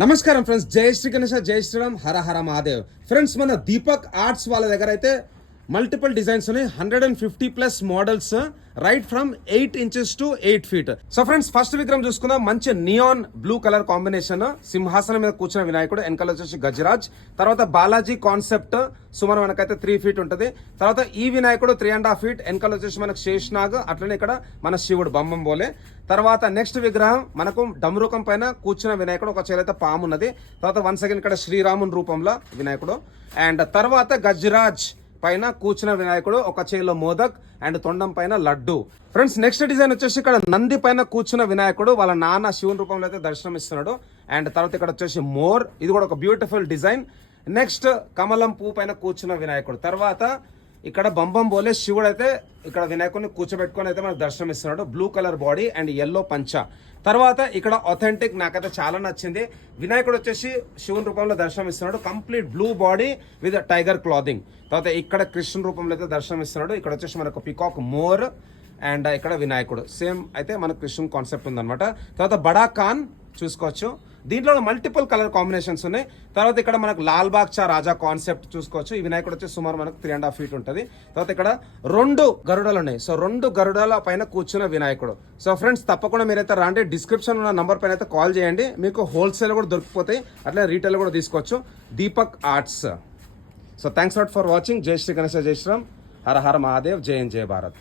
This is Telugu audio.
నమస్కారం ఫ్రెండ్స్, జై శ్రీ గణేశ, జై శ్రీరామ్, హర హర మహాదేవ్. ఫ్రెండ్స్, మన దీపక్ ఆర్ట్స్ వాళ్ళ దగ్గర అయితే మల్టిపుల్ డిజైన్స్ ఉన్నాయి. 150+ models, right from 8 inches to 8 feet. So friends, first విగ్రహం చూసుకుందాం. మంచి నియాన్ బ్లూ కలర్ కాంబినేషన్, సింహాసనం మీద కూర్చున్న వినాయకుడు, వెనకాల వచ్చేసి గజరాజ్. తర్వాత బాలాజీ కాన్సెప్ట్, సుమారు మనకైతే 3 feet ఉంటుంది. తర్వాత ఈ వినాయకుడు 3.5 feet, వెనకాల వచ్చేసి మనకు శేషనాగ్, అట్లనే ఇక్కడ మన శివుడు బొమ్మం బోలే. తర్వాత నెక్స్ట్ విగ్రహం మనకు డమరుకం పైన కూర్చున్న వినాయకుడు, ఒక చేలైతే పాము ఉన్నది. తర్వాత వన్స్ అగైన్ ఇక్కడ శ్రీరాముని రూపంలో వినాయకుడు. అండ్ తర్వాత గజరాజ్ పైన కూర్చున్న వినాయకుడు, ఒక చేతిలో మోదక్ అండ్ తొండం పైన లడ్డు. ఫ్రెండ్స్, నెక్స్ట్ డిజైన్ వచ్చేసి ఇక్కడ నంది పైన కూర్చున్న వినాయకుడు, వాళ్ళ నాన్న శివుని రూపంలో అయితే దర్శనం ఇస్తున్నాడు. అండ్ తర్వాత ఇక్కడ వచ్చేసి మోర్, ఇది కూడా ఒక బ్యూటిఫుల్ డిజైన్. నెక్స్ట్ కమలం పువ్వు పైన కూర్చున్న వినాయకుడు. తర్వాత ఇక్కడ బంబం బోలే శివుడు అయితే ఇక్కడ వినాయకుడిని కూర్చోబెట్టుకొని అయితే మనకు దర్శనం ఇస్తున్నాడు. Blue colour body and yellow పంచ. తర్వాత ఇక్కడ ఆథెంటిక్, నాకైతే చాలా నచ్చింది. వినాయకుడు వచ్చేసి శివుని రూపంలో దర్శనం ఇస్తున్నాడు, complete blue body with tiger clothing. తర్వాత ఇక్కడ కృష్ణ రూపంలో అయితే దర్శనం ఇస్తున్నాడు. ఇక్కడ వచ్చేసి మనకు పికాక్ మోర్ అండ్ ఇక్కడ వినాయకుడు సేమ్ అయితే మనకు కృష్ణ కాన్సెప్ట్ ఉందన్నమాట. తర్వాత బడా ఖాన్ చూసుకోవచ్చు. దీంట్లో మల్టిపుల్ కలర్ కాంబినేషన్స్ ఉన్నాయి. తర్వాత ఇక్కడ మనకు లాల్ బాగ్చా రాజా కాన్సెప్ట్ చూసుకోవచ్చు. ఈ వినాయకుడు వచ్చి సుమారు మనకు 3.5 feet ఉంటుంది. తర్వాత ఇక్కడ 2 గరుడలు ఉన్నాయి. సో 2 గరుడల పైన కూర్చున్న వినాయకుడు. సో ఫ్రెండ్స్, తప్పకుండా మీరైతే రాండి. డిస్క్రిప్షన్ ఉన్న నంబర్ పైన అయితే కాల్ చేయండి, మీకు హోల్సేల్ కూడా దొరికిపోతాయి, అట్లా రీటైల్ కూడా తీసుకోవచ్చు. Deepak arts. So thanks lot for watching. జై శ్రీ గణేశ, జై శ్రీరామ్, హర హర మహాదేవ్, జై హింద్, జై భారత్.